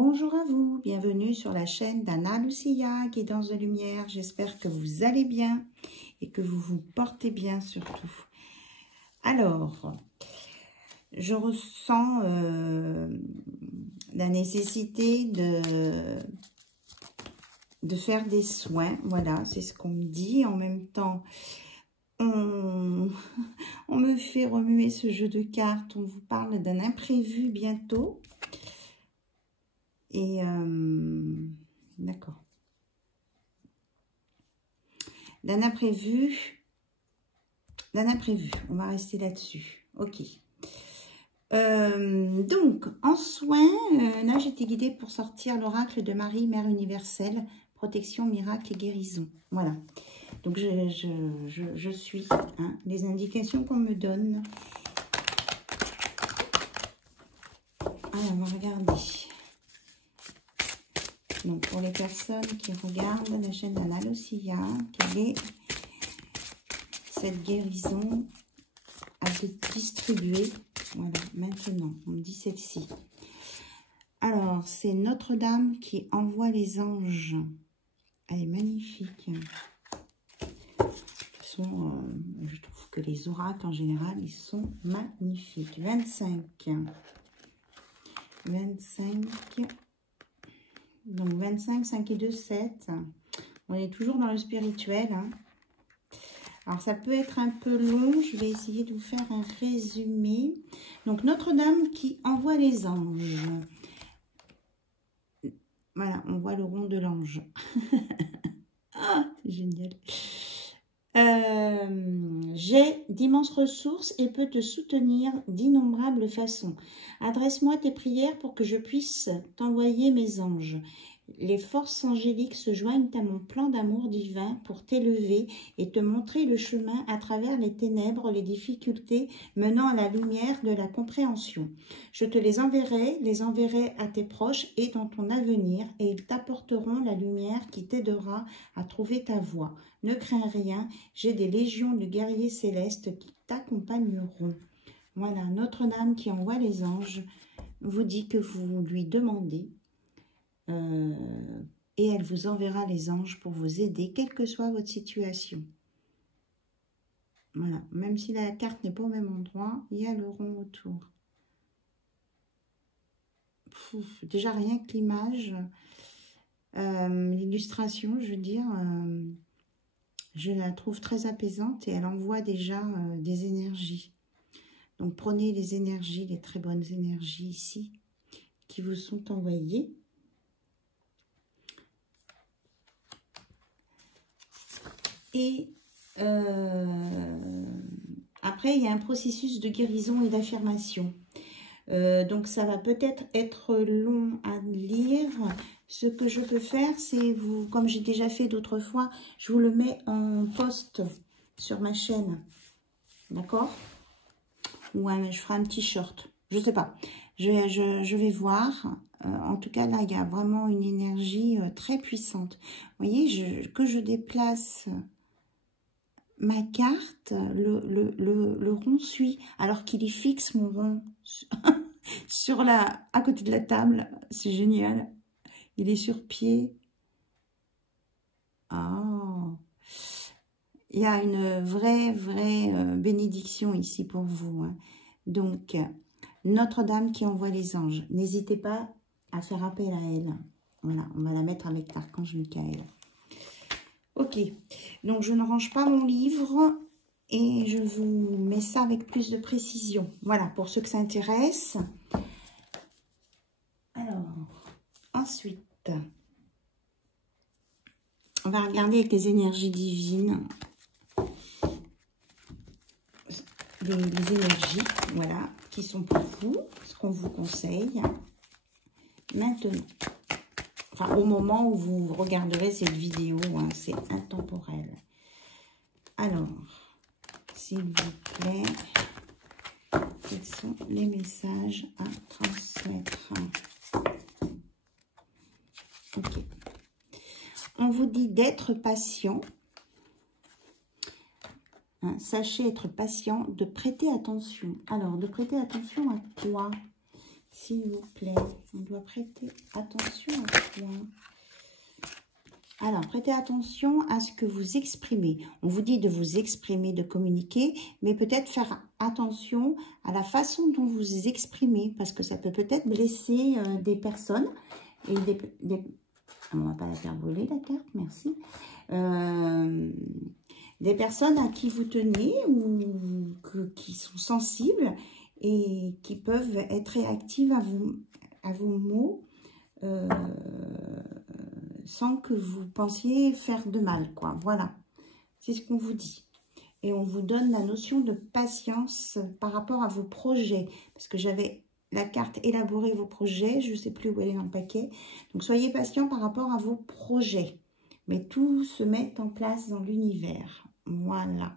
Bonjour à vous, bienvenue sur la chaîne d'Anna Lucia, Guidance de Lumière. J'espère que vous allez bien et que vous vous portez bien surtout. Alors, je ressens la nécessité de faire des soins. Voilà, c'est ce qu'on me dit. En même temps, on me fait remuer ce jeu de cartes. On vous parle d'un imprévu bientôt. Et d'accord. D'un imprévu, on va rester là-dessus. Ok. Donc, en soins, là j'ai été guidée pour sortir l'oracle de Marie, Mère universelle, protection, miracle et guérison. Voilà. Donc, je suis les indications qu'on me donne. Alors, on va regarder. Donc, pour les personnes qui regardent la chaîne d'Anna Lucia, quelle est cette guérison à distribuer? Voilà, maintenant, on me dit celle-ci. Alors, c'est Notre-Dame qui envoie les anges. Elle est magnifique. Je trouve que les oracles, en général, ils sont magnifiques. 25. Donc, 25, 5 et 2, 7. On est toujours dans le spirituel. Alors, ça peut être un peu long. Je vais essayer de vous faire un résumé. Donc, Notre-Dame qui envoie les anges. Voilà, on voit le rond de l'ange. Ah, c'est génial. J'ai d'immenses ressources et peux te soutenir d'innombrables façons. Adresse-moi tes prières pour que je puisse t'envoyer mes anges. Les forces angéliques se joignent à mon plan d'amour divin pour t'élever et te montrer le chemin à travers les ténèbres, les difficultés menant à la lumière de la compréhension. Je te les enverrai à tes proches et dans ton avenir, et ils t'apporteront la lumière qui t'aidera à trouver ta voie. Ne crains rien, j'ai des légions de guerriers célestes qui t'accompagneront. Voilà, Notre-Dame qui envoie les anges vous dit que vous lui demandez et elle vous enverra les anges pour vous aider, quelle que soit votre situation. Voilà, même si la carte n'est pas au même endroit, il y a le rond autour. Déjà rien que l'image, l'illustration, je veux dire, je la trouve très apaisante et elle envoie déjà des énergies. Donc prenez les énergies, les très bonnes énergies ici qui vous sont envoyées. Et après, il y a un processus de guérison et d'affirmation. Donc, ça va peut-être être long à lire. Ce que je peux faire, c'est vous, comme j'ai déjà fait d'autres fois, je vous le mets en post sur ma chaîne. D'accord? Ou je ferai un petit short. Je ne sais pas. Je vais voir. En tout cas, là, il y a vraiment une énergie très puissante. Vous voyez, que je déplace ma carte, le rond suit, alors qu'il est fixe, mon rond, à côté de la table. C'est génial. Il est sur pied. Oh. Il y a une vraie bénédiction ici pour vous. Donc, Notre-Dame qui envoie les anges. N'hésitez pas à faire appel à elle. Voilà, on va la mettre avec l'archange Michael. Ok, donc je ne range pas mon livre et je vous mets ça avec plus de précision. Voilà, pour ceux que ça intéresse. Alors, ensuite, on va regarder avec les énergies divines. Les énergies, voilà, qui sont pour vous, ce qu'on vous conseille maintenant. Enfin, au moment où vous regarderez cette vidéo, c'est intemporel. Alors, s'il vous plaît, quels sont les messages à transmettre? Ok. On vous dit d'être patient. Sachez être patient, de prêter attention. Alors, de prêter attention à quoi? s'il vous plaît. On doit prêter attention à quoi? Alors, prêtez attention à ce que vous exprimez. On vous dit de vous exprimer, de communiquer, mais peut-être faire attention à la façon dont vous vous exprimez, parce que ça peut peut-être blesser des personnes. Et on ne va pas la faire voler, la carte, merci. Des personnes à qui vous tenez ou qui sont sensibles et qui peuvent être réactives à vos mots sans que vous pensiez faire de mal, quoi. Voilà, c'est ce qu'on vous dit. Et on vous donne la notion de patience par rapport à vos projets. Parce que j'avais la carte élaborer vos projets, je ne sais plus où elle est dans le paquet. Donc, soyez patient par rapport à vos projets. Mais tout se met en place dans l'univers. Voilà.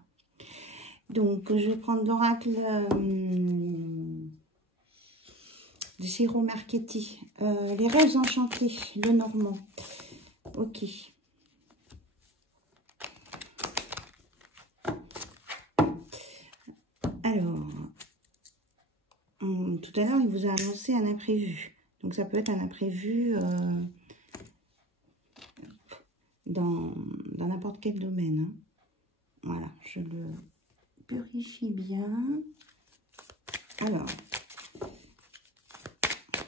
Donc, je vais prendre l'oracle de Ciro Marchetti. Les rêves enchantés, le Normand. Ok. Alors, tout à l'heure, il vous a annoncé un imprévu. Donc, ça peut être un imprévu dans n'importe quel domaine. Hein. Voilà, je le purifie bien. Alors,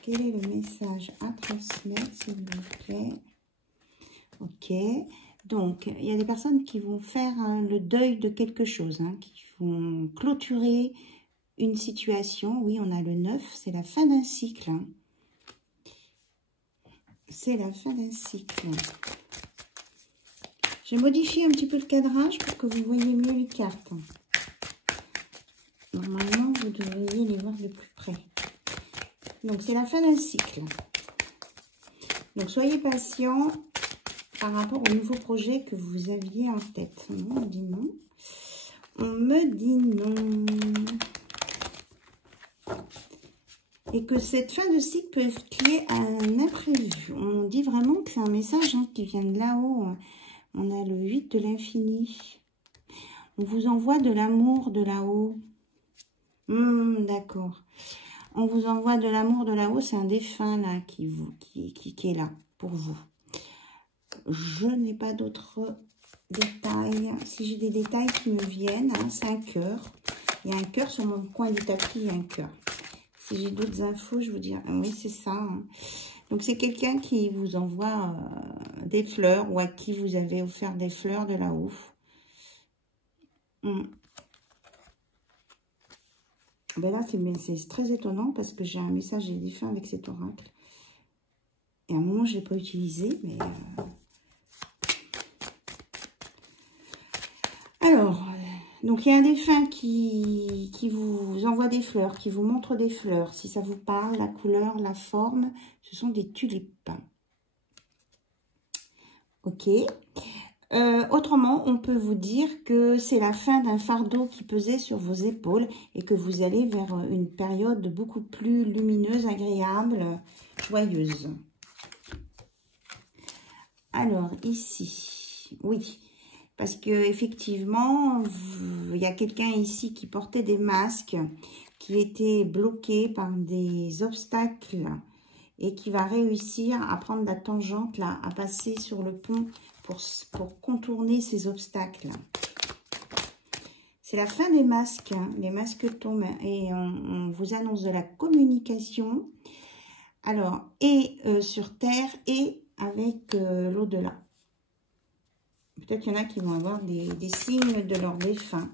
quel est le message à transmettre, s'il vous plaît? Ok. Donc, il y a des personnes qui vont faire le deuil de quelque chose, hein, qui vont clôturer une situation. Oui, on a le 9, c'est la fin d'un cycle. Hein. C'est la fin d'un cycle. J'ai modifié un petit peu le cadrage pour que vous voyez mieux les cartes. Normalement, vous devriez les voir de plus près. Donc, c'est la fin d'un cycle. Donc, soyez patient par rapport au nouveau projet que vous aviez en tête. Non, on me dit non. On me dit non. Et que cette fin de cycle peut créer un imprévu. On dit vraiment que c'est un message hein, qui vient de là-haut. On a le 8 de l'infini. On vous envoie de l'amour de là-haut. D'accord. On vous envoie de l'amour de là-haut. C'est un défunt là qui est là pour vous. Je n'ai pas d'autres détails. Si j'ai des détails qui me viennent, hein, c'est un cœur. Il y a un cœur sur mon coin du tapis, il y a un cœur. Si j'ai d'autres infos, je vous dirai. Oui, c'est ça. Hein. Donc, c'est quelqu'un qui vous envoie des fleurs ou à qui vous avez offert des fleurs de là-haut. Ben là, c'est très étonnant parce que j'ai un message des défunts avec cet oracle. Et à un moment, je ne l'ai pas utilisé, mais... Alors, donc il y a un défunt qui vous envoie des fleurs, qui vous montre des fleurs. Si ça vous parle, la couleur, la forme, ce sont des tulipes. Ok. Autrement, on peut vous dire que c'est la fin d'un fardeau qui pesait sur vos épaules et que vous allez vers une période beaucoup plus lumineuse, agréable, joyeuse. Alors, ici, oui, parce que effectivement, il y a quelqu'un ici qui portait des masques, qui était bloqué par des obstacles et qui va réussir à prendre la tangente, là, à passer sur le pont pour contourner ces obstacles. C'est la fin des masques, hein. Les masques tombent et on vous annonce de la communication. Alors, et sur Terre et avec l'au-delà. Peut-être qu'il y en a qui vont avoir des signes de leurs défunts.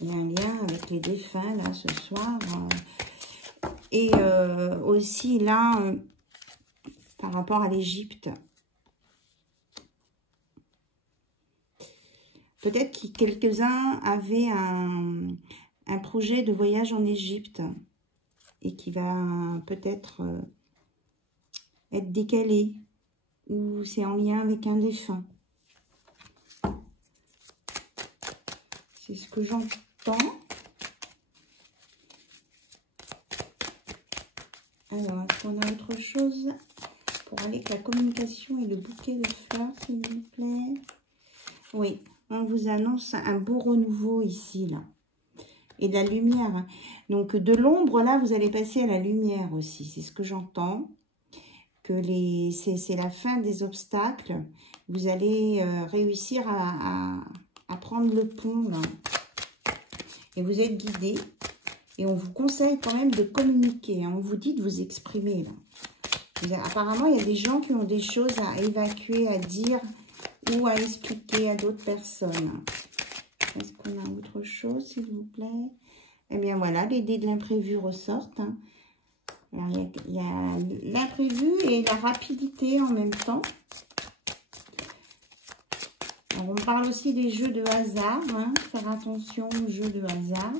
Il y a un lien avec les défunts, là, ce soir. Et aussi, là, par rapport à l'Égypte. Peut-être que quelques-uns avaient un projet de voyage en Égypte et qui va peut-être être décalé ou c'est en lien avec un défunt. C'est ce que j'entends. Alors, est-ce qu'on a autre chose pour aller avec la communication et le bouquet de fleurs, s'il vous plaît? Oui, on vous annonce un beau renouveau ici, là. et de la lumière. Hein. Donc, de l'ombre, là, vous allez passer à la lumière aussi. C'est ce que j'entends. Que c'est la fin des obstacles. Vous allez réussir à prendre le pont, là. Et vous êtes guidé. Et on vous conseille quand même de communiquer. Hein. On vous dit de vous exprimer, là. Apparemment, il y a des gens qui ont des choses à évacuer, à dire ou à expliquer à d'autres personnes. Est-ce qu'on a autre chose, s'il vous plaît? Eh bien, voilà, les dés de l'imprévu ressortent. Hein. Alors, il y a l'imprévu et la rapidité en même temps. Alors, on parle aussi des jeux de hasard. Hein. Faire attention aux jeux de hasard.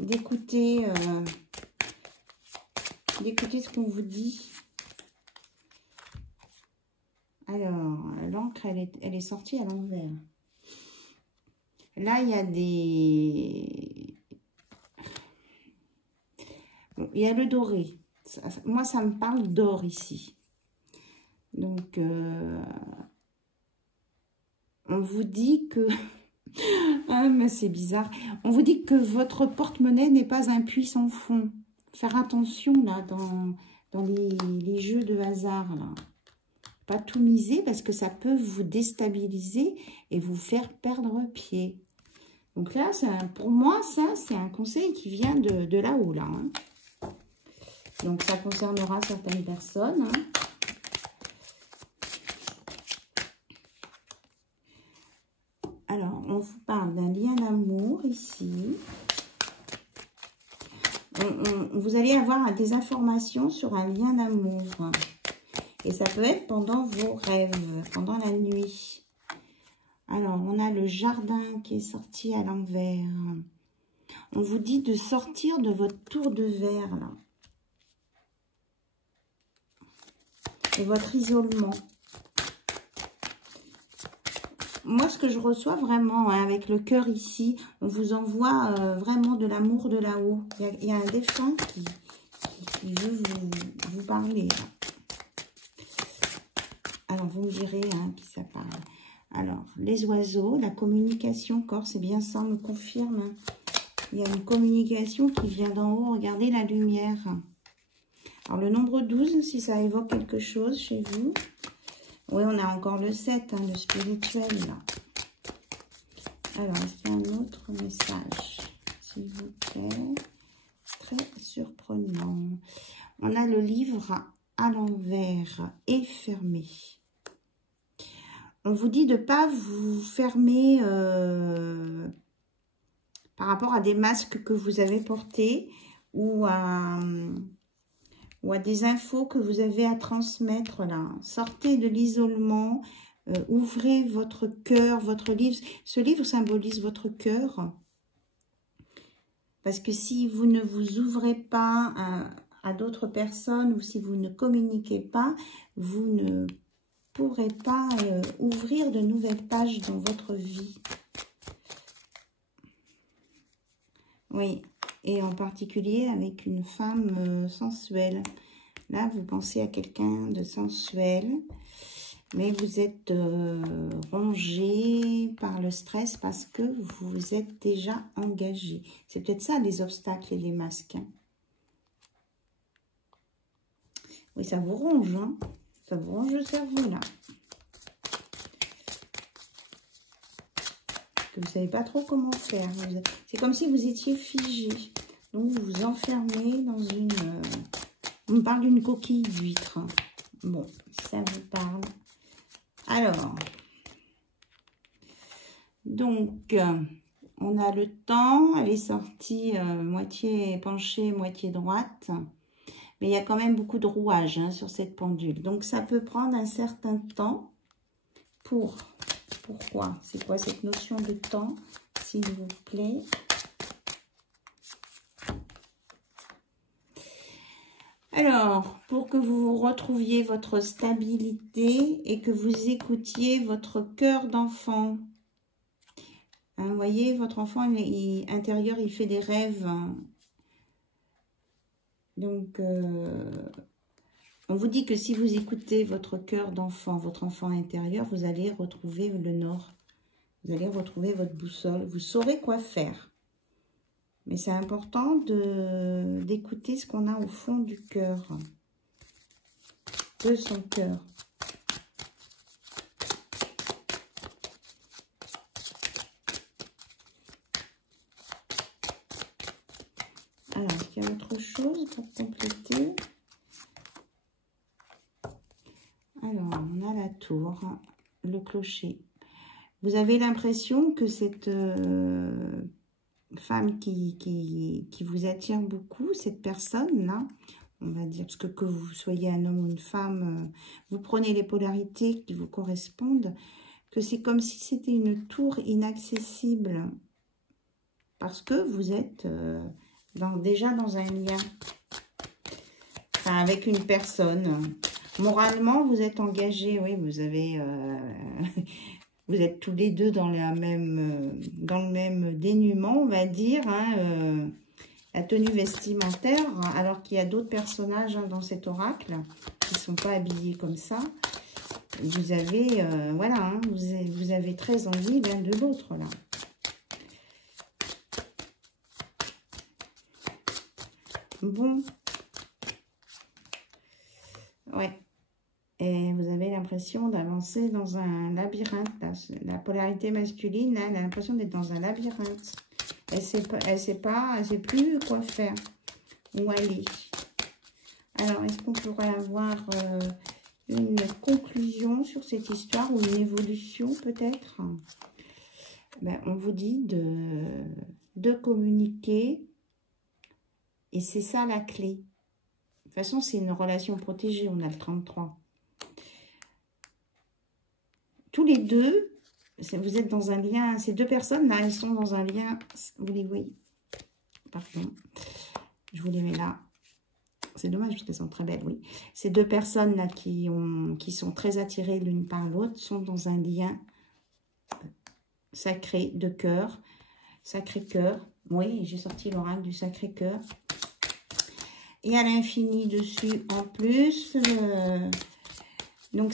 D'écouter ce qu'on vous dit. Alors, l'encre, elle est sortie à l'envers. Là, il y a des... Bon, il y a le doré. Moi, ça me parle d'or ici. Donc, on vous dit que... ah, mais c'est bizarre. On vous dit que votre porte-monnaie n'est pas un puits sans fond. Faire attention, là, dans les jeux de hasard, là. Pas tout miser parce que ça peut vous déstabiliser et vous faire perdre pied. Donc là, pour moi, ça, c'est un conseil qui vient de là-haut, là. Hein. Donc, ça concernera certaines personnes. Hein. Alors, on vous parle d'un lien d'amour ici. Vous allez avoir des informations sur un lien d'amour. Et ça peut être pendant vos rêves, pendant la nuit. Alors, on a le jardin qui est sorti à l'envers. On vous dit de sortir de votre tour de verre, là. Et votre isolement. Moi, ce que je reçois vraiment, hein, avec le cœur ici, on vous envoie vraiment de l'amour de là-haut. Il y a un défunt qui veut vous parler, là. Alors, vous me direz hein, qui ça parle. Alors, les oiseaux, la communication, corps, c'est bien ça, on me confirme. Hein. Il y a une communication qui vient d'en haut. Regardez la lumière. Alors, le nombre 12, si ça évoque quelque chose chez vous. Oui, on a encore le 7, hein, le spirituel, là. Alors, est-ce qu'il y a un autre message, s'il vous plaît? Très surprenant. On a le livre à l'envers et fermé. On vous dit de ne pas vous fermer par rapport à des masques que vous avez portés ou à des infos que vous avez à transmettre là. Sortez de l'isolement, ouvrez votre cœur, votre livre. Ce livre symbolise votre cœur. Parce que si vous ne vous ouvrez pas à d'autres personnes ou si vous ne communiquez pas, vous ne pourrez pas ouvrir de nouvelles pages dans votre vie. Oui, et en particulier avec une femme sensuelle. Là, vous pensez à quelqu'un de sensuel, mais vous êtes rongé par le stress parce que vous êtes déjà engagé. C'est peut-être ça, les obstacles et les masques. Hein. Oui, ça vous ronge, hein. Ça vous ronge le cerveau, là. Vous ne savez pas trop comment faire. C'est comme si vous étiez figé. Donc, vous vous enfermez dans une... On me parle d'une coquille d'huître. Bon, si ça vous parle. Alors, donc, on a le temps. Elle est sortie moitié penchée, moitié droite. Mais il y a quand même beaucoup de rouage hein, sur cette pendule. Donc, ça peut prendre un certain temps pour... Pourquoi? C'est quoi cette notion de temps, s'il vous plaît? Alors, pour que vous retrouviez votre stabilité et que vous écoutiez votre cœur d'enfant. Hein, vous voyez, votre enfant intérieur, il fait des rêves. Hein. Donc, on vous dit que si vous écoutez votre cœur d'enfant, votre enfant intérieur, vous allez retrouver le nord. Vous allez retrouver votre boussole. Vous saurez quoi faire. Mais c'est important d'écouter ce qu'on a au fond du cœur. De son cœur. Alors, est-ce qu'il y a autre chose pour compléter? Alors, on a la tour, le clocher. Vous avez l'impression que cette femme qui vous attire beaucoup, cette personne-là, on va dire, parce que vous soyez un homme ou une femme, vous prenez les polarités qui vous correspondent, que c'est comme si c'était une tour inaccessible, parce que vous êtes déjà dans un lien avec une personne. Moralement, vous êtes engagés, oui, vous avez... vous êtes tous les deux dans le même dénuement, on va dire, hein, la tenue vestimentaire, alors qu'il y a d'autres personnages dans cet oracle qui ne sont pas habillés comme ça. Vous avez, voilà, hein, vous avez très envie l'un de l'autre, là. Bon. Ouais. Et vous avez l'impression d'avancer dans un labyrinthe. Là. La polarité masculine, là, elle a l'impression d'être dans un labyrinthe. Elle sait plus quoi faire. Où aller. Alors, est-ce qu'on pourrait avoir une conclusion sur cette histoire ou une évolution peut-être? Ben, on vous dit de communiquer. Et c'est ça la clé. De toute façon, c'est une relation protégée. On a le 33. Tous les deux, vous êtes dans un lien, ces deux personnes-là, elles sont dans un lien, vous les voyez, pardon, je vous les mets là, c'est dommage parce qu'elles sont très belles, oui. Ces deux personnes-là qui sont très attirées l'une par l'autre sont dans un lien sacré de cœur, sacré cœur, oui, j'ai sorti l'oracle du sacré cœur, et à l'infini dessus en plus, donc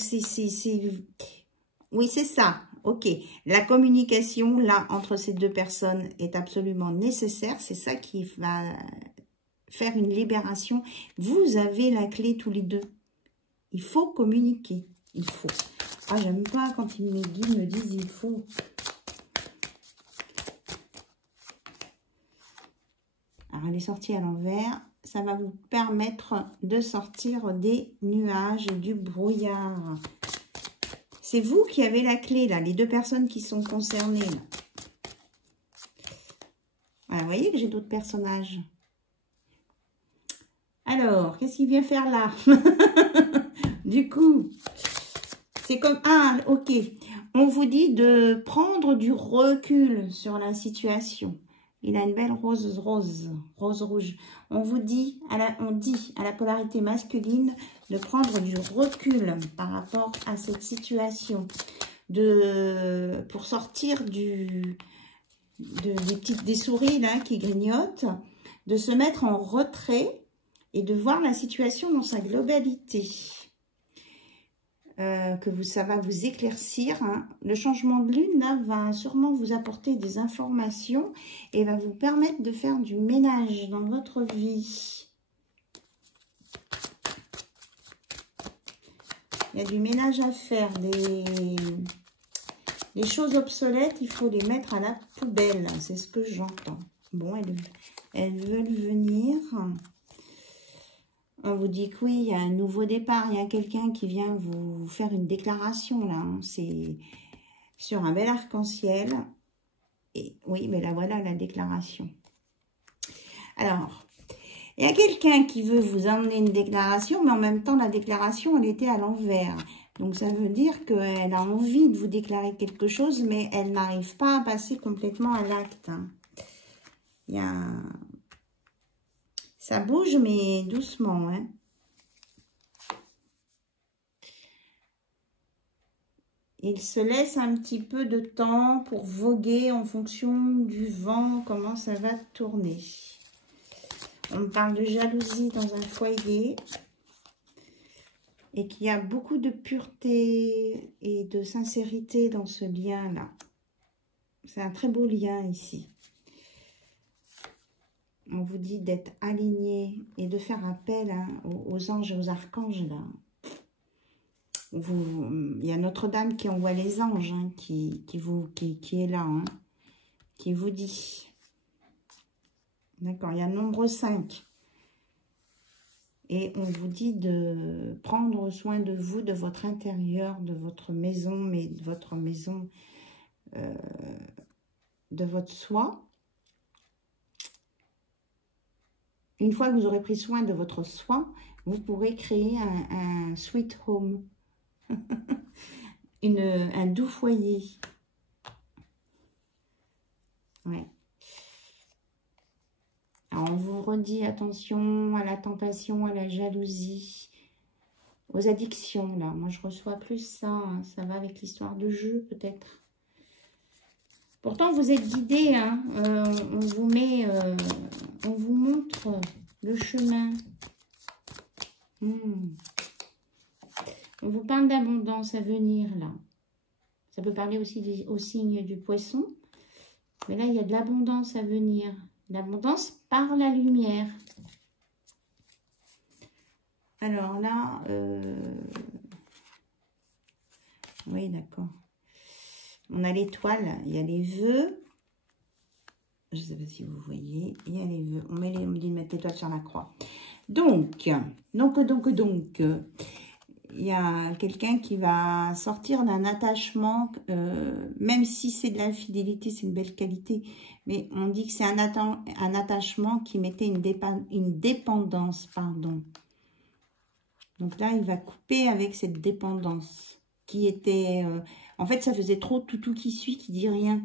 oui, c'est ça. Ok. La communication, là, entre ces deux personnes est absolument nécessaire. C'est ça qui va faire une libération. Vous avez la clé tous les deux. Il faut communiquer. Il faut. Ah, j'aime pas quand mes guides me disent il faut. Alors, elle est sortie à l'envers. Ça va vous permettre de sortir des nuages et du brouillard. C'est vous qui avez la clé, là, les deux personnes qui sont concernées. Là. Voilà, vous voyez que j'ai d'autres personnages. Alors, qu'est-ce qu'il vient faire là? Du coup, c'est comme... Ah, ok. On vous dit de prendre du recul sur la situation. Il a une belle rose rouge. On vous dit, on dit à la polarité masculine de prendre du recul par rapport à cette situation, pour sortir des souris là qui grignotent, de se mettre en retrait et de voir la situation dans sa globalité. Ça va vous éclaircir. Hein. Le changement de lune là, va sûrement vous apporter des informations et va vous permettre de faire du ménage dans votre vie. Il y a du ménage à faire. Les choses obsolètes, il faut les mettre à la poubelle. C'est ce que j'entends. Bon, elles veulent venir. On vous dit que oui, il y a un nouveau départ. Il y a quelqu'un qui vient vous faire une déclaration, là. Hein. C'est sur un bel arc-en-ciel. Et oui, mais là, voilà la déclaration. Alors, il y a quelqu'un qui veut vous emmener une déclaration, mais en même temps, la déclaration, elle était à l'envers. Donc, ça veut dire qu'elle a envie de vous déclarer quelque chose, mais elle n'arrive pas à passer complètement à l'acte. Hein. Il y a... Ça bouge, mais doucement. Hein. Il se laisse un petit peu de temps pour voguer en fonction du vent, comment ça va tourner. On me parle de jalousie dans un foyer et qu'il y a beaucoup de pureté et de sincérité dans ce lien-là. C'est un très beau lien ici. On vous dit d'être aligné et de faire appel hein, aux anges et aux archanges. Là. Il y a Notre-Dame qui envoie les anges, hein, qui est là, hein, qui vous dit. D'accord, il y a le nombre 5. Et on vous dit de prendre soin de vous, de votre intérieur, de votre maison, mais de votre maison, de votre soi. Une fois que vous aurez pris soin de votre soi, vous pourrez créer un sweet home, un doux foyer. Ouais. Alors, on vous redit attention à la tentation, à la jalousie, aux addictions, là. Moi, je reçois plus ça. Hein. Ça va avec l'histoire de jeu, peut-être. Pourtant, vous êtes guidés. Hein. On vous montre le chemin. On vous parle d'abondance à venir, là. Ça peut parler aussi au signe du poisson. Mais là, il y a de l'abondance à venir. L'abondance par la lumière. Alors là, oui, d'accord. On a l'étoile, il y a les vœux. Je ne sais pas si vous voyez. Il y a les vœux. On me dit de mettre l'étoile sur la croix. Donc, il y a quelqu'un qui va sortir d'un attachement, même si c'est de l'infidélité, c'est une belle qualité, mais on dit que c'est un attachement qui mettait une dépendance, pardon. Donc là, il va couper avec cette dépendance qui était... en fait, ça faisait trop tout qui suit, qui dit rien.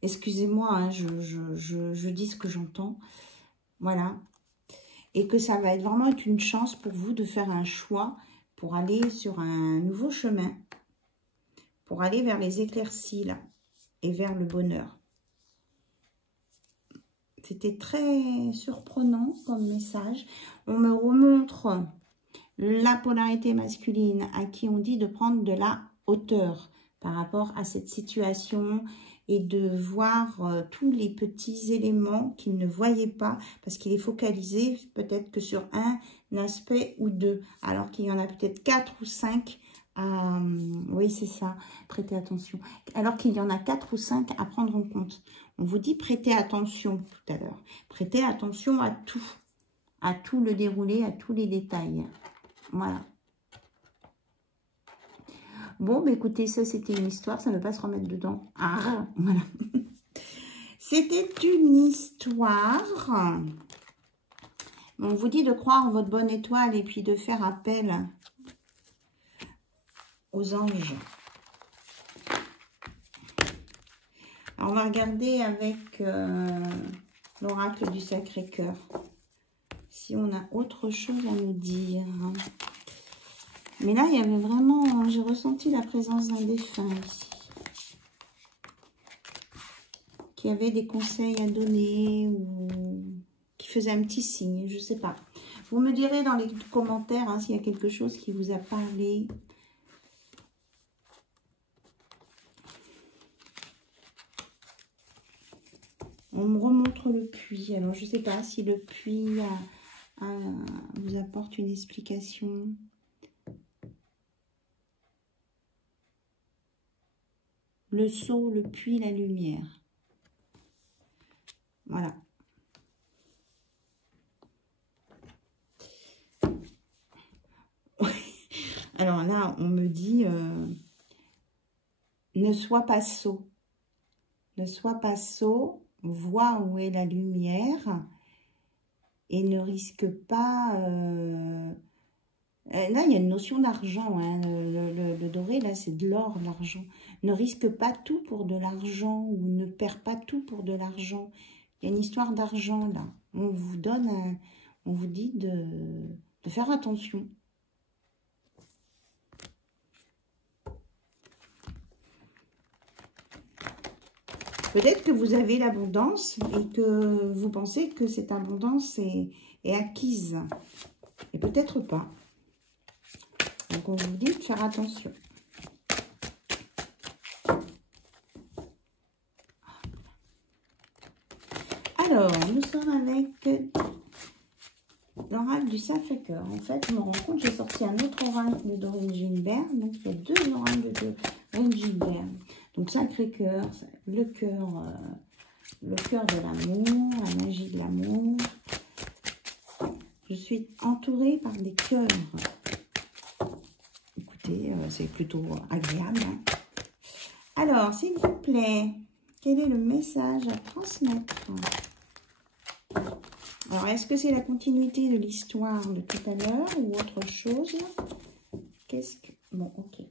Excusez-moi, hein, je dis ce que j'entends. Voilà. Et que ça va vraiment être une chance pour vous de faire un choix pour aller sur un nouveau chemin, pour aller vers les éclaircies, là, et vers le bonheur. C'était très surprenant comme message. On me remontre la polarité masculine, à qui on dit de prendre de la hauteur par rapport à cette situation et de voir tous les petits éléments qu'il ne voyait pas, parce qu'il est focalisé peut-être que sur un aspect ou deux, alors qu'il y en a peut-être 4 ou 5 à... oui, c'est ça, prêtez attention. Alors qu'il y en a 4 ou 5 à prendre en compte. On vous dit prêtez attention tout à l'heure. Prêtez attention à tout le déroulé, à tous les détails. Voilà. Bon, bah écoutez, ça c'était une histoire, ça ne veut pas se remettre dedans. Ah, voilà. C'était une histoire. On vous dit de croire en votre bonne étoile et puis de faire appel aux anges. Alors, on va regarder avec l'oracle du Sacré-Cœur. Si on a autre chose à nous dire. Mais là, il y avait vraiment... J'ai ressenti la présence d'un défunt ici. Qui avait des conseils à donner ou qui faisait un petit signe, je ne sais pas. Vous me direz dans les commentaires hein, s'il y a quelque chose qui vous a parlé. On me remontre le puits. Alors, je ne sais pas si le puits vous apporte une explication. Le seau, le puits, la lumière. Voilà. Alors là, on me dit, ne sois pas sot. Ne sois pas sot, vois où est la lumière et ne risque pas... là, il y a une notion d'argent. Hein. Le doré, là, c'est de l'or, l'argent. Ne risque pas tout pour de l'argent ou ne perds pas tout pour de l'argent. Il y a une histoire d'argent, là. On vous donne, on vous dit de faire attention. Peut-être que vous avez l'abondance et que vous pensez que cette abondance est acquise. Et peut-être pas. Donc, on vous dit de faire attention. Alors, nous sommes avec l'oracle du Sacré-Cœur. En fait, je me rends compte, j'ai sorti un autre oracle de Doreen Gilbert. Donc, il y a deux oracles de Doreen Gilbert. Donc, Sacré-Cœur, le cœur de l'amour, la magie de l'amour. Je suis entourée par des cœurs. Écoutez, c'est plutôt agréable. Hein. Alors, s'il vous plaît, quel est le message à transmettre? Alors, est-ce que c'est la continuité de l'histoire de tout à l'heure ou autre chose? Qu'est-ce que... Bon, ok.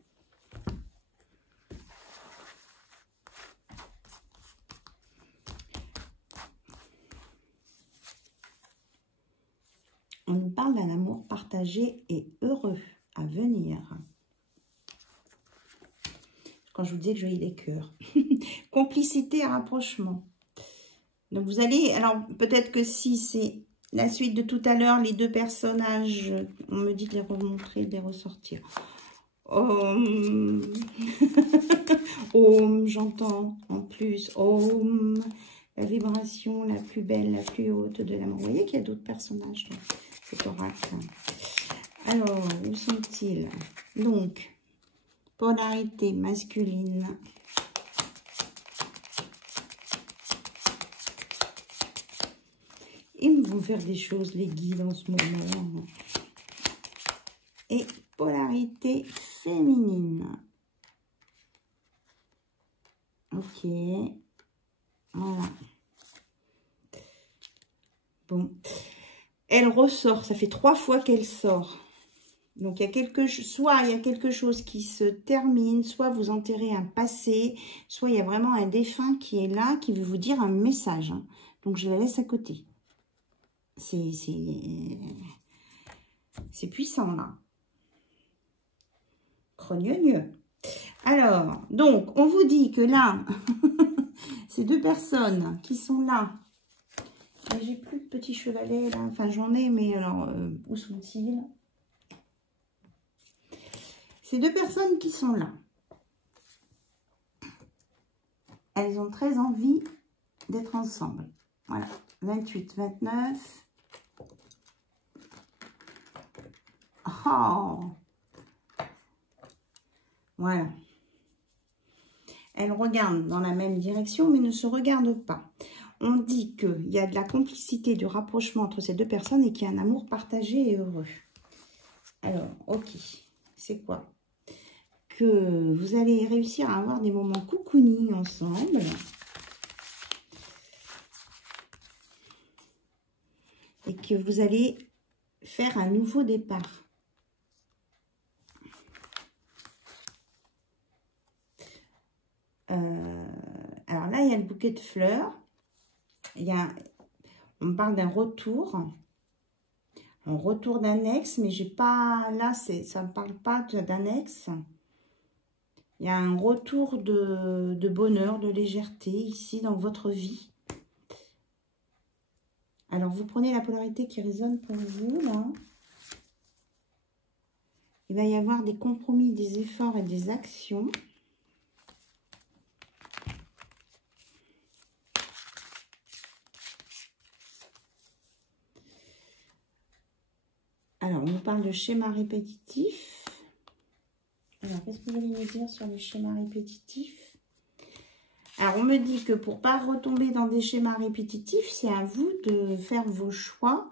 On nous parle d'un amour partagé et heureux à venir. Quand je vous disais que je voyais les cœurs. Complicité et rapprochement. Donc vous allez, alors peut-être que si c'est la suite de tout à l'heure, les deux personnages, on me dit de les remontrer, de les ressortir. Om, j'entends en plus. Om, la vibration la plus belle, la plus haute de l'amour. Vous voyez qu'il y a d'autres personnages dans cet oracle. Alors, où sont-ils? Donc, polarité masculine. Ils vont faire des choses, les guides en ce moment. Et polarité féminine. Ok. Voilà. Bon. Elle ressort. Ça fait 3 fois qu'elle sort. Donc, il y a soit il y a quelque chose qui se termine, soit vous enterrez un passé, soit il y a vraiment un défunt qui est là, qui veut vous dire un message. Hein. Donc, je la laisse à côté. C'est puissant, là. Crogneux. Alors, donc, on vous dit que là, ces deux personnes qui sont là, j'ai plus de petits chevalets, là. Enfin, j'en ai, mais alors, où sont-ils? Ces deux personnes qui sont là, elles ont très envie d'être ensemble. Voilà, 28, 29. Oh! Voilà. Elles regardent dans la même direction, mais ne se regardent pas. On dit qu'il y a de la complicité, du rapprochement entre ces deux personnes et qu'il y a un amour partagé et heureux. Alors, ok. C'est quoi? Que vous allez réussir à avoir des moments cocooning ensemble. Et que vous allez faire un nouveau départ. Alors là, il y a le bouquet de fleurs. On parle d'un retour. Un retour d'un ex, mais j'ai pas... Là, ça ne parle pas d'un ex. Il y a un retour de bonheur, de légèreté ici dans votre vie. Alors, vous prenez la polarité qui résonne pour vous, là. Il va y avoir des compromis, des efforts et des actions. Alors, on nous parle de schéma répétitif. Alors, qu'est-ce que vous allez me dire sur les schémas répétitifs? Alors, on me dit que pour ne pas retomber dans des schémas répétitifs, c'est à vous de faire vos choix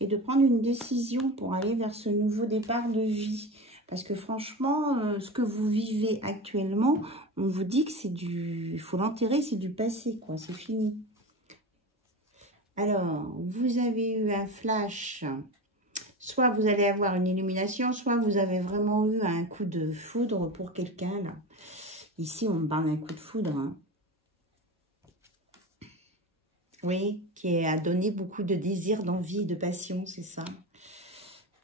et de prendre une décision pour aller vers ce nouveau départ de vie. Parce que franchement, ce que vous vivez actuellement, on vous dit que c'est du... Il faut l'enterrer, c'est du passé, quoi. C'est fini. Alors, vous avez eu un flash... Soit vous allez avoir une illumination, soit vous avez vraiment eu un coup de foudre pour quelqu'un, là. Ici, on me parle d'un coup de foudre. Hein. Oui, qui a donné beaucoup de désir, d'envie, de passion, c'est ça.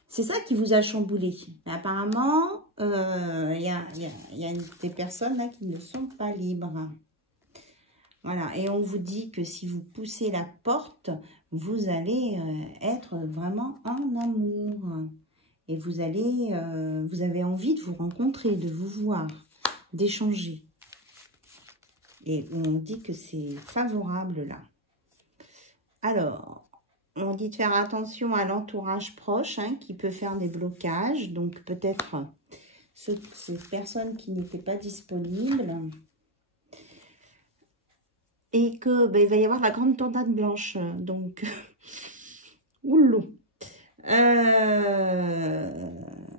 C'est ça qui vous a chamboulé. Mais apparemment, il y a des personnes là qui ne sont pas libres. Voilà, et on vous dit que si vous poussez la porte, vous allez être vraiment en amour. Et vous avez envie de vous rencontrer, de vous voir, d'échanger. Et on dit que c'est favorable là. Alors, on dit de faire attention à l'entourage proche hein, qui peut faire des blocages. Donc, peut-être ces personnes qui n'étaient pas disponibles. Et que ben, il va y avoir la grande tornade blanche. Donc, oulou.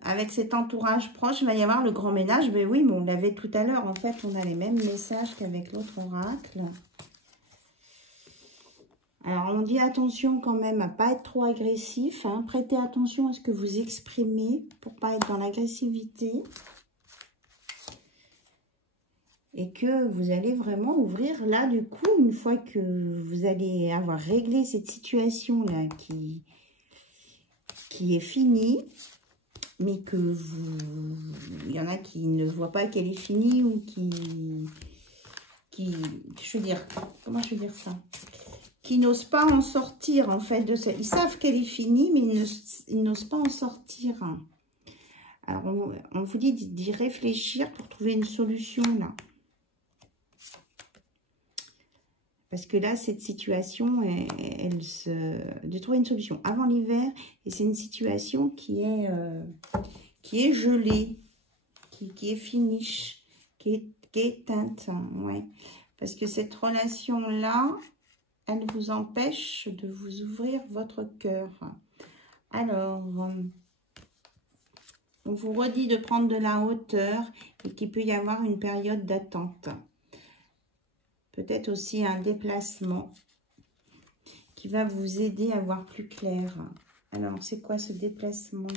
Avec cet entourage proche, il va y avoir le grand ménage. Mais oui, mais on l'avait tout à l'heure. En fait, on a les mêmes messages qu'avec l'autre oracle. Alors, on dit attention quand même à ne pas être trop agressif. Hein. Prêtez attention à ce que vous exprimez pour ne pas être dans l'agressivité. Et que vous allez vraiment ouvrir là, du coup, une fois que vous allez avoir réglé cette situation-là qui est finie, mais que vous... Il y en a qui ne voient pas qu'elle est finie ou qui... Je veux dire, comment je veux dire ça? Qui n'osent pas en sortir, en fait, de ça. Ils savent qu'elle est finie, mais ils n'osent pas en sortir. Alors, on vous dit d'y réfléchir pour trouver une solution, là. Parce que là, cette situation, de trouver une solution avant l'hiver, et c'est une situation qui est gelée, qui est finish, qui est éteinte. Ouais. Parce que cette relation-là, elle vous empêche de vous ouvrir votre cœur. Alors, on vous redit de prendre de la hauteur et qu'il peut y avoir une période d'attente. Peut-être aussi un déplacement qui va vous aider à voir plus clair. Alors, c'est quoi ce déplacement?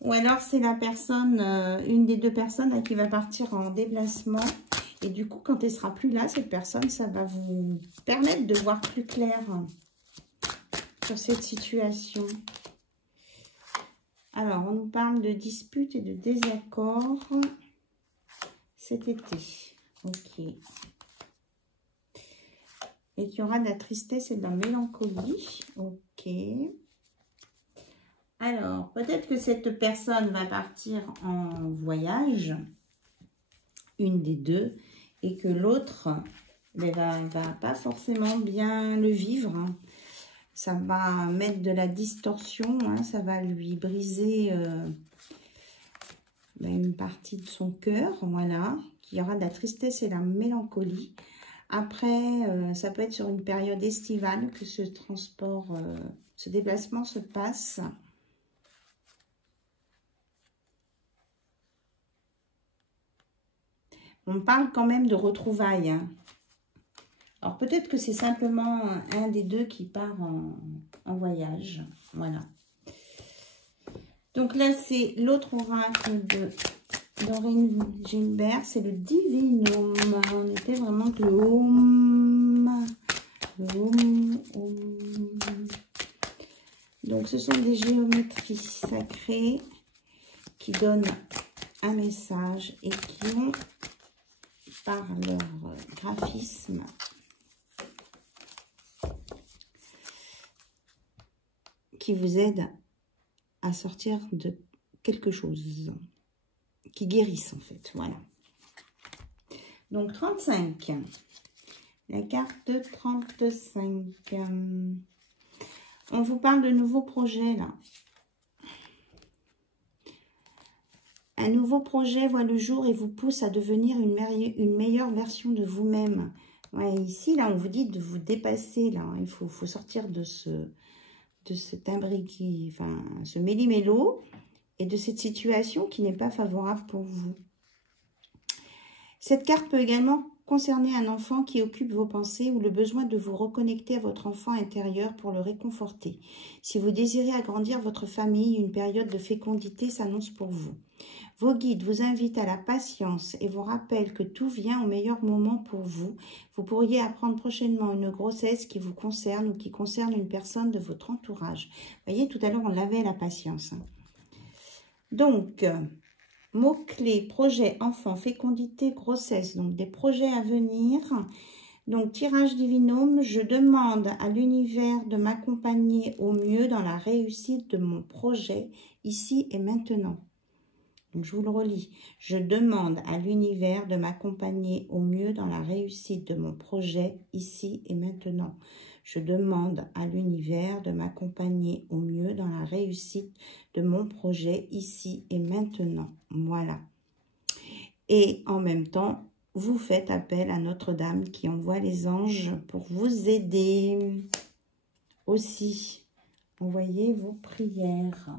Ou alors, c'est la personne, une des deux personnes qui va partir en déplacement. Et du coup, quand elle sera plus là, cette personne, ça va vous permettre de voir plus clair sur cette situation. Alors, on nous parle de disputes et de désaccords cet été. Ok. Et qu'il y aura de la tristesse et de la mélancolie. Ok. Alors, peut-être que cette personne va partir en voyage, une des deux, et que l'autre ne va pas forcément bien le vivre. Hein. Ça va mettre de la distorsion, hein, ça va lui briser une partie de son cœur, voilà, qu'il y aura de la tristesse et de la mélancolie. Après, ça peut être sur une période estivale que ce transport, ce déplacement se passe. On parle quand même de retrouvailles. Hein. Alors, peut-être que c'est simplement un des deux qui part en voyage. Voilà. Donc là, c'est l'autre oracle de Doreen Ginbert. C'est le Divinum. On était vraiment que le Om. Le Om, Om. Donc, ce sont des géométries sacrées qui donnent un message et qui ont, par leur graphisme, qui vous aident à sortir de quelque chose, qui guérissent en fait, voilà. Donc 35, la carte de 35, on vous parle de nouveaux projets là. Un nouveau projet voit le jour et vous pousse à devenir une meilleure version de vous-même. Ouais, ici, là, on vous dit de vous dépasser. Là. Il faut sortir de cet imbriqué, enfin, ce méli-mélo et de cette situation qui n'est pas favorable pour vous. Cette carte peut également concerner un enfant qui occupe vos pensées ou le besoin de vous reconnecter à votre enfant intérieur pour le réconforter. Si vous désirez agrandir votre famille, une période de fécondité s'annonce pour vous. Vos guides vous invitent à la patience et vous rappellent que tout vient au meilleur moment pour vous. Vous pourriez apprendre prochainement une grossesse qui vous concerne ou qui concerne une personne de votre entourage. Vous voyez, tout à l'heure, on l'avait, la patience. Donc, mots-clés, projet, enfant, fécondité, grossesse. Donc, des projets à venir. Donc, tirage divinum, je demande à l'univers de m'accompagner au mieux dans la réussite de mon projet, ici et maintenant. Donc, je vous le relis. Je demande à l'univers de m'accompagner au mieux dans la réussite de mon projet, ici et maintenant. Je demande à l'univers de m'accompagner au mieux dans la réussite de mon projet ici et maintenant. Voilà. Et en même temps, vous faites appel à Notre-Dame qui envoie les anges pour vous aider. Aussi, envoyez vos prières.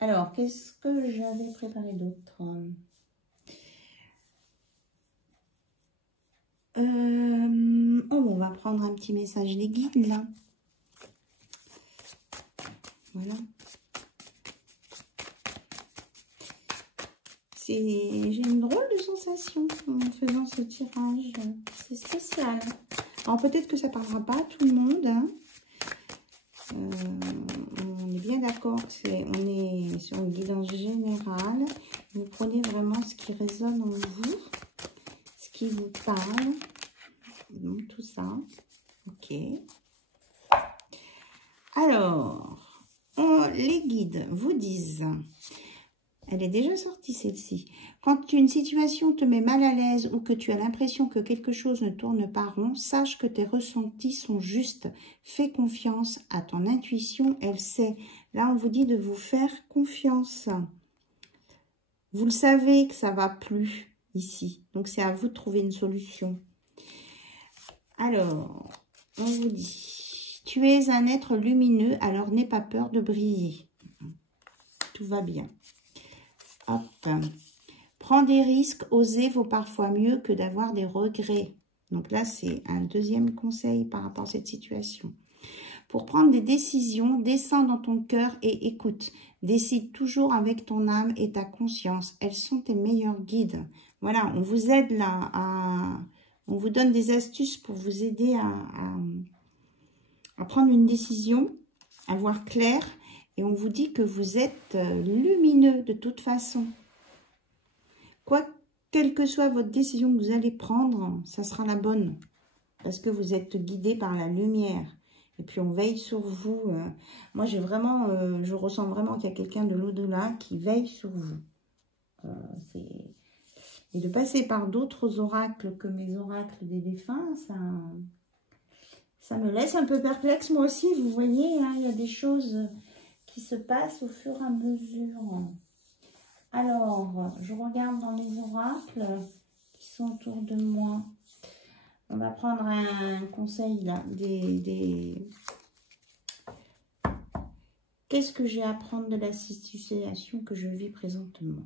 Alors, qu'est-ce que j'avais préparé d'autre? On va prendre un petit message des guides, là. Voilà. J'ai une drôle de sensation en faisant ce tirage. C'est spécial. Alors, peut-être que ça ne parlera pas à tout le monde, hein. On est bien d'accord, on est sur une guidance générale. Vous prenez vraiment ce qui résonne en vous, ce qui vous parle. Donc, tout ça. Ok. Alors, les guides vous disent... Elle est déjà sortie, celle-ci. Quand une situation te met mal à l'aise ou que tu as l'impression que quelque chose ne tourne pas rond, sache que tes ressentis sont justes. Fais confiance à ton intuition, elle sait. Là, on vous dit de vous faire confiance. Vous le savez que ça ne va plus ici. Donc, c'est à vous de trouver une solution. Alors, on vous dit, tu es un être lumineux, alors n'aie pas peur de briller. Tout va bien. Hop. Prends des risques, oser vaut parfois mieux que d'avoir des regrets. Donc là, c'est un deuxième conseil par rapport à cette situation. Pour prendre des décisions, descends dans ton cœur et écoute. Décide toujours avec ton âme et ta conscience. Elles sont tes meilleurs guides. Voilà, on vous aide là on vous donne des astuces pour vous aider à prendre une décision, à voir clair. Et on vous dit que vous êtes lumineux de toute façon. Quelle que soit votre décision que vous allez prendre, ça sera la bonne. Parce que vous êtes guidé par la lumière. Et puis on veille sur vous. Moi, j'ai vraiment, je ressens vraiment qu'il y a quelqu'un de l'au-delà qui veille sur vous. Et de passer par d'autres oracles que mes oracles des défunts, ça me laisse un peu perplexe. Moi aussi, vous voyez, hein, il y a des choses... qui se passe au fur et à mesure. Alors, je regarde dans les oracles qui sont autour de moi. On va prendre un conseil là. Qu'est-ce que j'ai à apprendre de la situation que je vis présentement?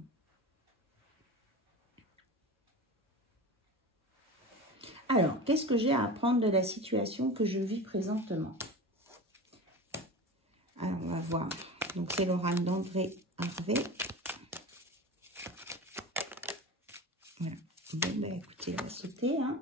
Alors, qu'est-ce que j'ai à apprendre de la situation que je vis présentement? Alors, on va voir. Donc, c'est l'oracle d'André Harvey. Voilà. Bon, ben, écoutez, on va sauter. Hein.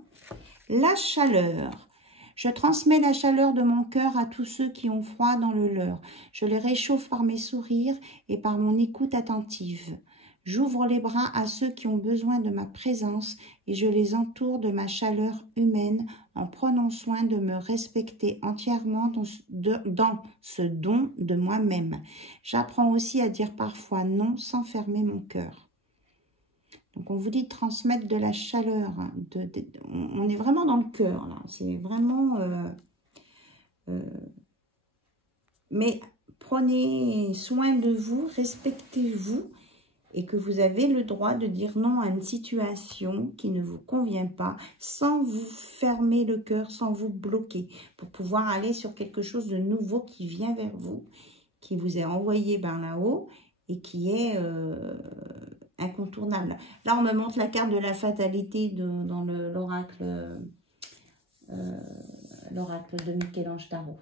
La chaleur. Je transmets la chaleur de mon cœur à tous ceux qui ont froid dans le leur. Je les réchauffe par mes sourires et par mon écoute attentive. J'ouvre les bras à ceux qui ont besoin de ma présence et je les entoure de ma chaleur humaine en prenant soin de me respecter entièrement dans ce don de moi-même. J'apprends aussi à dire parfois non sans fermer mon cœur. Donc on vous dit de transmettre de la chaleur. On est vraiment dans le cœur là. C'est vraiment... mais prenez soin de vous, respectez-vous. Et que vous avez le droit de dire non à une situation qui ne vous convient pas, sans vous fermer le cœur, sans vous bloquer, pour pouvoir aller sur quelque chose de nouveau qui vient vers vous, qui vous est envoyé par là-haut et qui est incontournable. Là, on me montre la carte de la fatalité dans l'oracle de Michel-Ange Tarot.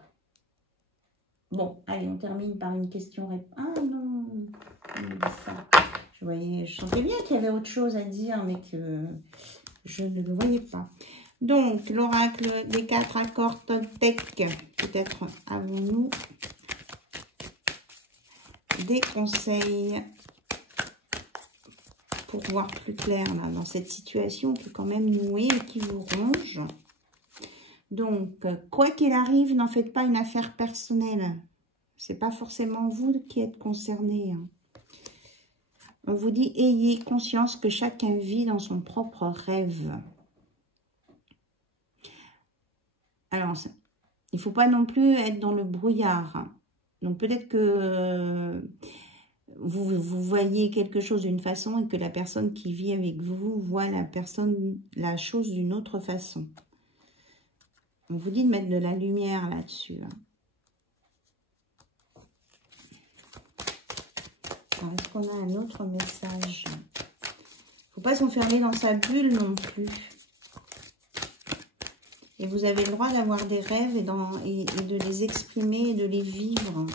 Bon, allez, on termine par une question-réponse. Ah non, on me dit ça. Je sentais bien qu'il y avait autre chose à dire, mais que je ne le voyais pas. Donc, l'oracle des 4 accords Toltec. Peut-être avons-nous des conseils pour voir plus clair là, dans cette situation qui est quand même nouée et qui vous ronge. Donc, quoi qu'il arrive, n'en faites pas une affaire personnelle. Ce n'est pas forcément vous qui êtes concerné. Hein. On vous dit, ayez conscience que chacun vit dans son propre rêve. Alors, il ne faut pas non plus être dans le brouillard. Donc, peut-être que vous voyez quelque chose d'une façon et que la personne qui vit avec vous voit la chose d'une autre façon. On vous dit de mettre de la lumière là-dessus. Est-ce qu'on a un autre message? Il ne faut pas s'enfermer dans sa bulle non plus. Et vous avez le droit d'avoir des rêves et de les exprimer et de les vivre.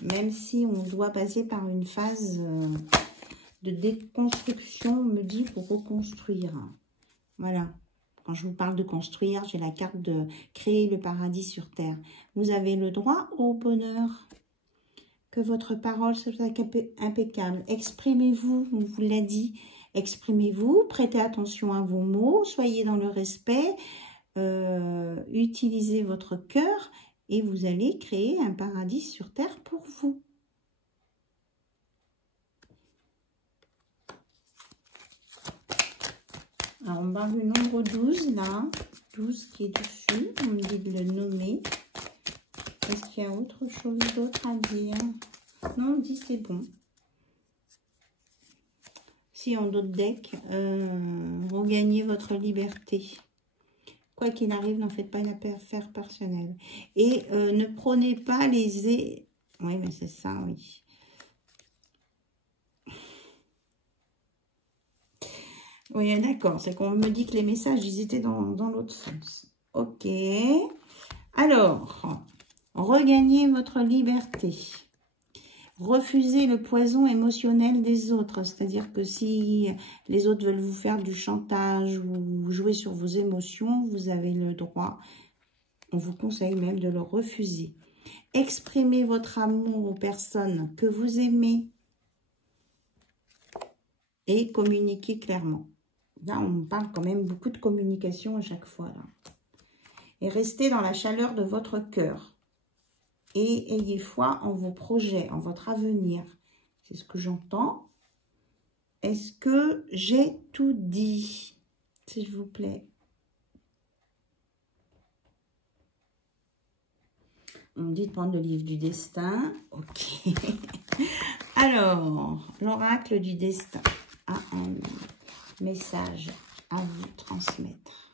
Même si on doit passer par une phase de déconstruction, on me dit, pour reconstruire. Voilà. Quand je vous parle de construire, j'ai la carte de créer le paradis sur terre. Vous avez le droit au bonheur. Que votre parole soit impeccable. Exprimez-vous, on vous l'a dit. Exprimez-vous, prêtez attention à vos mots, soyez dans le respect, utilisez votre cœur et vous allez créer un paradis sur terre pour vous. Alors, on parle du nombre 12, là. 12 qui est dessus. On me dit de le nommer. Est-ce qu'il y a autre chose d'autre à dire? Non, on dit c'est bon. Si en d'autres decks, regagnez votre liberté. Quoi qu'il arrive, n'en faites pas une affaire personnelle. Et ne prenez pas les... Oui, mais c'est ça, oui. Oui, d'accord. C'est qu'on me dit que les messages, ils étaient dans l'autre sens. Ok. Alors, regagnez votre liberté. Refusez le poison émotionnel des autres. C'est-à-dire que si les autres veulent vous faire du chantage ou jouer sur vos émotions, vous avez le droit. On vous conseille même de le refuser. Exprimez votre amour aux personnes que vous aimez et communiquez clairement. Là, on parle quand même beaucoup de communication à chaque fois. Là. Et restez dans la chaleur de votre cœur. Et ayez foi en vos projets, en votre avenir. C'est ce que j'entends. Est-ce que j'ai tout dit? S'il vous plaît. On me dit de prendre le livre du destin. Ok. Alors, l'oracle du destin a un message à vous transmettre.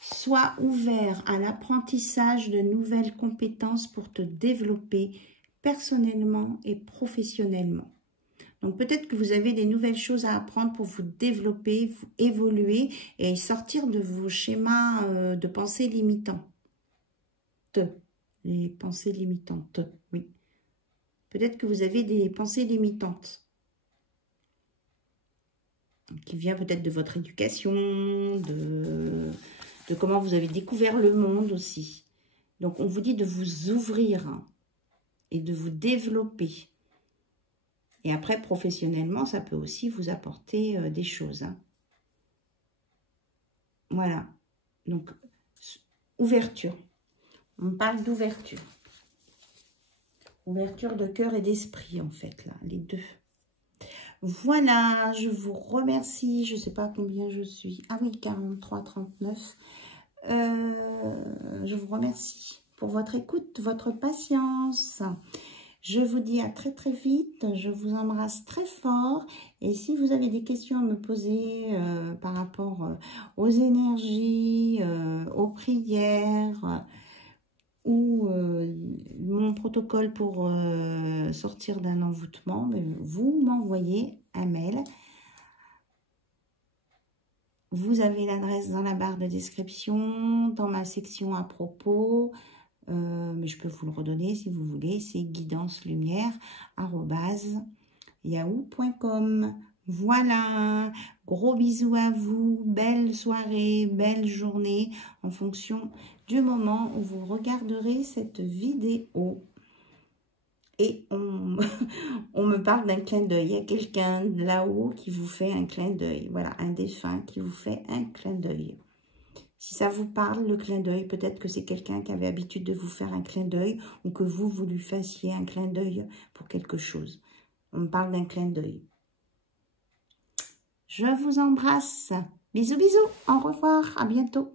Sois ouvert à l'apprentissage de nouvelles compétences pour te développer personnellement et professionnellement. Donc peut-être que vous avez des nouvelles choses à apprendre pour vous développer, vous évoluer et sortir de vos schémas de pensée limitantes. Les pensées limitantes, oui. Peut-être que vous avez des pensées limitantes qui viennent peut-être de votre éducation, de comment vous avez découvert le monde aussi. Donc, on vous dit de vous ouvrir et de vous développer. Et après, professionnellement, ça peut aussi vous apporter des choses. Voilà. Donc, ouverture. On parle d'ouverture. Ouverture de cœur et d'esprit, en fait, là, les deux. Voilà, je vous remercie. Je ne sais pas combien je suis. Ah oui, 43, 39. Je vous remercie pour votre écoute, votre patience. Je vous dis à très très vite. Je vous embrasse très fort. Et si vous avez des questions à me poser par rapport aux énergies, aux prières ou mon protocole pour sortir d'un envoûtement, vous m'envoyez un mail. Vous avez l'adresse dans la barre de description, dans ma section à propos, mais je peux vous le redonner si vous voulez, c'est guidancelumière@yahoo.com. Voilà, gros bisous à vous, belle soirée, belle journée, en fonction du moment où vous regarderez cette vidéo. Et on me parle d'un clin d'œil. Il y a quelqu'un là-haut qui vous fait un clin d'œil. Voilà, un défunt qui vous fait un clin d'œil. Si ça vous parle, le clin d'œil, peut-être que c'est quelqu'un qui avait l'habitude de vous faire un clin d'œil ou que vous lui fassiez un clin d'œil pour quelque chose. On me parle d'un clin d'œil. Je vous embrasse. Bisous, bisous. Au revoir. À bientôt.